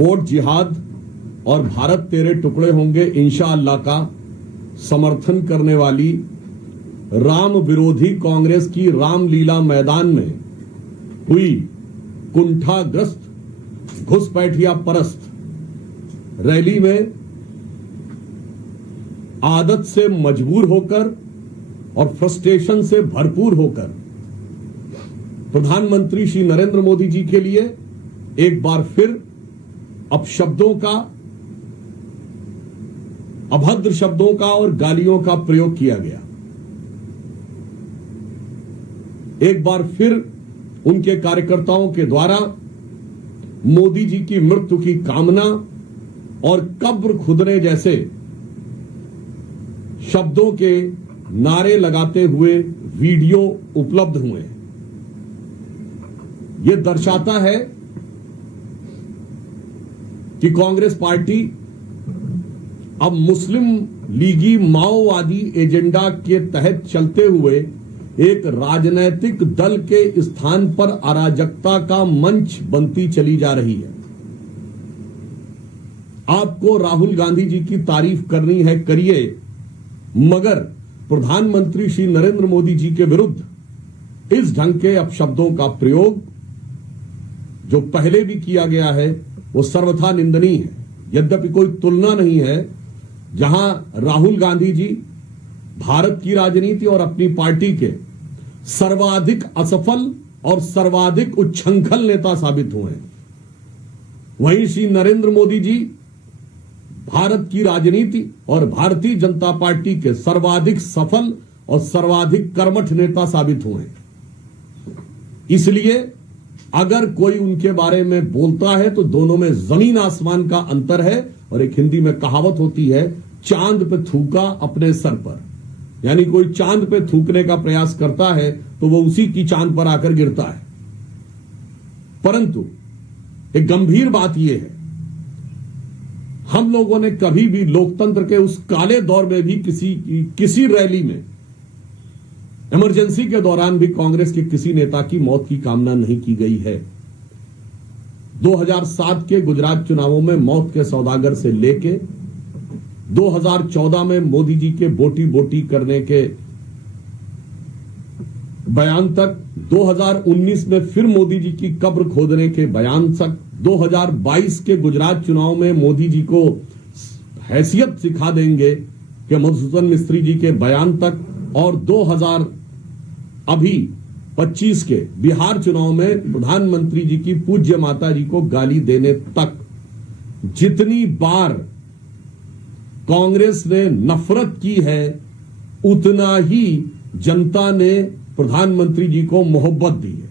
Vote जिहाद और भारत तेरे टुकड़े होंगे इंशाअल्लाह का समर्थन करने वाली राम विरोधी कांग्रेस की रामलीला मैदान में हुई कुंठाग्रस्त घुसपैठिया परस्त रैली में आदत से मजबूर होकर और फ्रस्ट्रेशन से भरपूर होकर प्रधानमंत्री श्री नरेंद्र मोदी जी के लिए एक बार फिर अपशब्दों का, अभद्र शब्दों का और गालियों का प्रयोग किया गया। एक बार फिर उनके कार्यकर्ताओं के द्वारा मोदी जी की मृत्यु की कामना और कब्र खुदने जैसे शब्दों के नारे लगाते हुए वीडियो उपलब्ध हुए। यह दर्शाता है कि कांग्रेस पार्टी अब मुस्लिम लीगी माओवादी एजेंडा के तहत चलते हुए एक राजनैतिक दल के स्थान पर अराजकता का मंच बनती चली जा रही है। आपको राहुल गांधी जी की तारीफ करनी है, करिए, मगर प्रधानमंत्री श्री नरेंद्र मोदी जी के विरुद्ध इस ढंग के अपशब्दों का प्रयोग जो पहले भी किया गया है वो सर्वथा निंदनीय है। यद्यपि कोई तुलना नहीं है जहां राहुल गांधी जी भारत की राजनीति और अपनी पार्टी के सर्वाधिक असफल और सर्वाधिक उच्छृंखल नेता साबित हुए हैं, वहीं श्री नरेंद्र मोदी जी भारत की राजनीति और भारतीय जनता पार्टी के सर्वाधिक सफल और सर्वाधिक कर्मठ नेता साबित हुए हैं। इसलिए अगर कोई उनके बारे में बोलता है तो दोनों में जमीन आसमान का अंतर है। और एक हिंदी में कहावत होती है, चांद पे थूका अपने सर पर, यानी कोई चांद पे थूकने का प्रयास करता है तो वो उसी की चांद पर आकर गिरता है। परंतु एक गंभीर बात यह है, हम लोगों ने कभी भी लोकतंत्र के उस काले दौर में भी किसी रैली में, इमरजेंसी के दौरान भी कांग्रेस के किसी नेता की मौत की कामना नहीं की गई है। 2007 के गुजरात चुनावों में मौत के सौदागर से लेके 2014 में मोदी जी के बोटी बोटी करने के बयान तक, 2019 में फिर मोदी जी की कब्र खोदने के बयान तक, 2022 के गुजरात चुनाव में मोदी जी को हैसियत सिखा देंगे कि मधुसूदन मिस्त्री जी के बयान तक, और 2025 के बिहार चुनाव में प्रधानमंत्री जी की पूज्य माता जी को गाली देने तक, जितनी बार कांग्रेस ने नफरत की है उतना ही जनता ने प्रधानमंत्री जी को मोहब्बत दी है।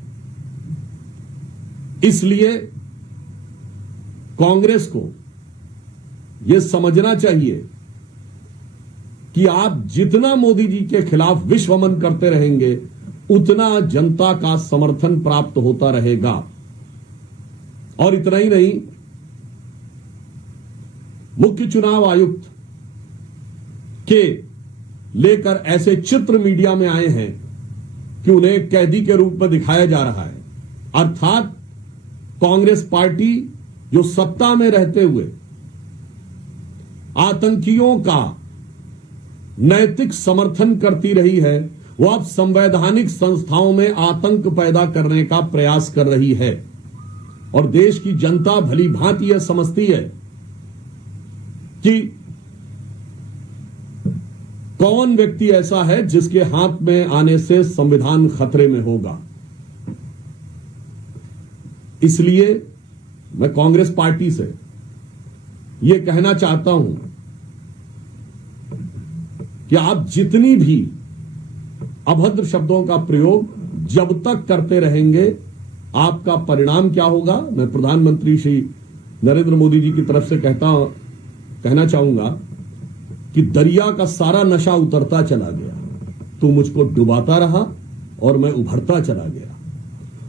इसलिए कांग्रेस को यह समझना चाहिए कि आप जितना मोदी जी के खिलाफ विश्वमन करते रहेंगे उतना जनता का समर्थन प्राप्त होता रहेगा। और इतना ही नहीं, मुख्य चुनाव आयुक्त के लेकर ऐसे चित्र मीडिया में आए हैं कि उन्हें कैदी के रूप में दिखाया जा रहा है। अर्थात कांग्रेस पार्टी जो सत्ता में रहते हुए आतंकियों का नैतिक समर्थन करती रही है, वो अब संवैधानिक संस्थाओं में आतंक पैदा करने का प्रयास कर रही है। और देश की जनता भली भांति यह समझती है कि कौन व्यक्ति ऐसा है जिसके हाथ में आने से संविधान खतरे में होगा। इसलिए मैं कांग्रेस पार्टी से यह कहना चाहता हूं कि आप जितनी भी अभद्र शब्दों का प्रयोग जब तक करते रहेंगे, आपका परिणाम क्या होगा, मैं प्रधानमंत्री श्री नरेंद्र मोदी जी की तरफ से कहना चाहूंगा कि दरिया का सारा नशा उतरता चला गया, तू मुझको डुबाता रहा और मैं उभरता चला गया,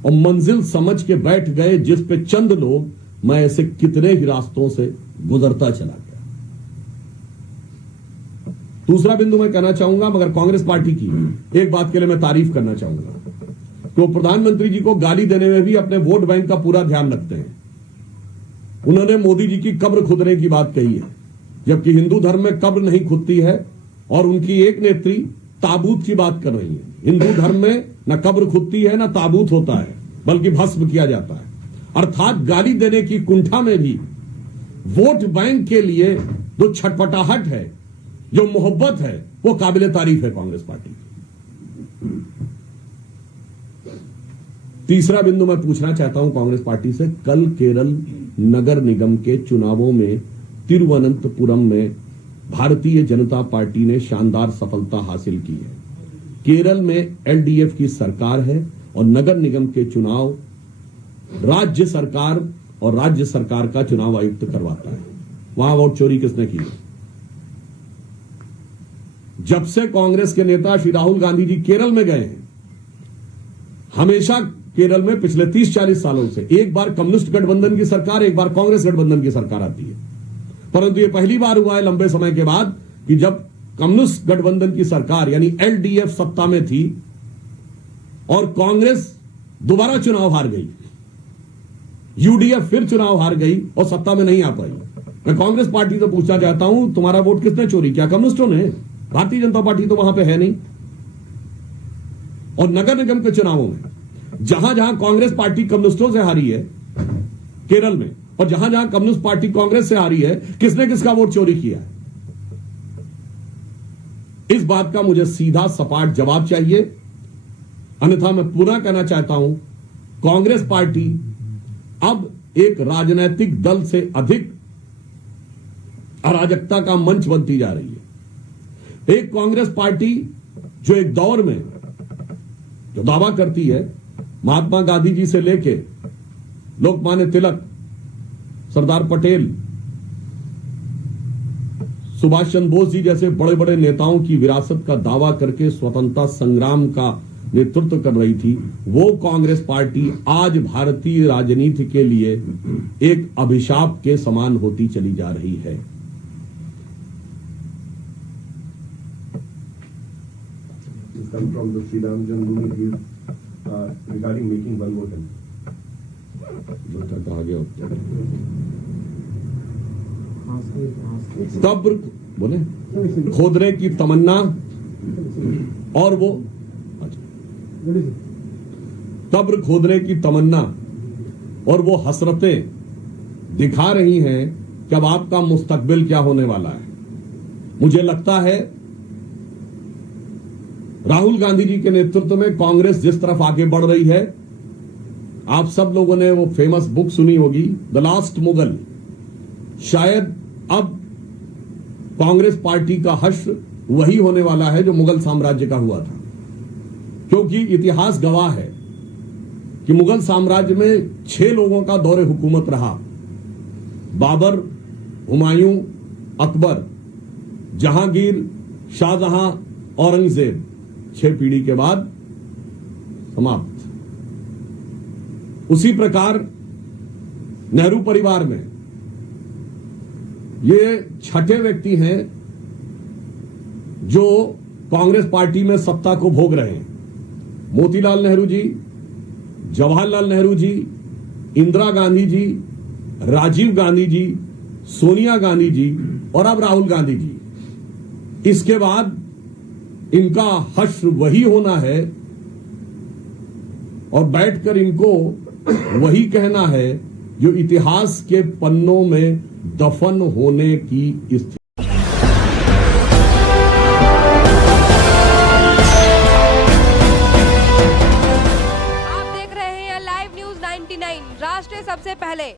और मंजिल समझ के बैठ गए जिस पे चंद लोग, मैं ऐसे कितने ही रास्तों से गुजरता चला गया। दूसरा बिंदु मैं कहना चाहूंगा, मगर कांग्रेस पार्टी की एक बात के लिए मैं तारीफ करना चाहूंगा, तो प्रधानमंत्री जी को गाली देने में भी अपने वोट बैंक का पूरा ध्यान रखते हैं। उन्होंने मोदी जी की कब्र खुदने की बात कही है, जबकि हिंदू धर्म में कब्र नहीं खुदती है और उनकी एक नेत्री ताबूत की बात कर रही है। हिंदू धर्म में न कब्र खुदती है न ताबूत होता है, बल्कि भस्म किया जाता है। अर्थात गाली देने की कुंठा में भी वोट बैंक के लिए जो छटपटाहट है, जो मोहब्बत है, वो काबिले तारीफ है कांग्रेस पार्टी की। तीसरा बिंदु मैं पूछना चाहता हूं कांग्रेस पार्टी से, कल केरल नगर निगम के चुनावों में तिरुवनंतपुरम में भारतीय जनता पार्टी ने शानदार सफलता हासिल की है। केरल में एलडीएफ की सरकार है और नगर निगम के चुनाव राज्य सरकार और राज्य सरकार का चुनाव आयुक्त करवाता है। वहां वोट चोरी किसने की? जब से कांग्रेस के नेता श्री राहुल गांधी जी केरल में गए हैं, हमेशा केरल में पिछले 30-40 सालों से एक बार कम्युनिस्ट गठबंधन की सरकार, एक बार कांग्रेस गठबंधन की सरकार आती है। परंतु यह पहली बार हुआ है लंबे समय के बाद कि जब कम्युनिस्ट गठबंधन की सरकार यानी एलडीएफ सत्ता में थी और कांग्रेस दोबारा चुनाव हार गई, यूडीएफ फिर चुनाव हार गई और सत्ता में नहीं आ पाई। मैं कांग्रेस पार्टी से पूछना चाहता हूं, तुम्हारा वोट किसने चोरी किया? कम्युनिस्टों ने। भारतीय जनता पार्टी तो वहां पे है नहीं। और नगर निगम के चुनावों में जहां जहां कांग्रेस पार्टी कम्युनिस्टों से हारी है केरल में, और जहां जहां कम्युनिस्ट पार्टी कांग्रेस से हारी है, किसने किसका वोट चोरी किया है? इस बात का मुझे सीधा सपाट जवाब चाहिए, अन्यथा मैं पूरा कहना चाहता हूं, कांग्रेस पार्टी अब एक राजनीतिक दल से अधिक अराजकता का मंच बनती जा रही है। एक कांग्रेस पार्टी जो एक दौर में जो दावा करती है, महात्मा गांधी जी से लेके लोकमान्य तिलक, सरदार पटेल, सुभाष चंद्र बोस जी जैसे बड़े बड़े नेताओं की विरासत का दावा करके स्वतंत्रता संग्राम का नेतृत्व कर रही थी, वो कांग्रेस पार्टी आज भारतीय राजनीति के लिए एक अभिशाप के समान होती चली जा रही है। Come from the Sri Ram Janmabhoomi is regarding making one vote. कहा गया कब्र बोले खोदने की तमन्ना और वो कब्र खोदने की तमन्ना और वो हसरतें दिखा रही हैं कि अब आपका मुस्तकबिल क्या होने वाला है। मुझे लगता है राहुल गांधी जी के नेतृत्व में कांग्रेस जिस तरफ आगे बढ़ रही है, आप सब लोगों ने वो फेमस बुक सुनी होगी, द लास्ट मुगल। शायद अब कांग्रेस पार्टी का हश्र वही होने वाला है जो मुगल साम्राज्य का हुआ था, क्योंकि इतिहास गवाह है कि मुगल साम्राज्य में 6 लोगों का दौरे हुकूमत रहा। बाबर, हुमायूं, अकबर, जहांगीर, शाहजहां, औरंगजेब। 6 पीढ़ी के बाद समाप्त। उसी प्रकार नेहरू परिवार में ये 6ठे व्यक्ति हैं जो कांग्रेस पार्टी में सत्ता को भोग रहे हैं। मोतीलाल नेहरू जी, जवाहरलाल नेहरू जी, इंदिरा गांधी जी, राजीव गांधी जी, सोनिया गांधी जी और अब राहुल गांधी जी। इसके बाद इनका हश्र वही होना है और बैठकर इनको वही कहना है जो इतिहास के पन्नों में दफन होने की स्थिति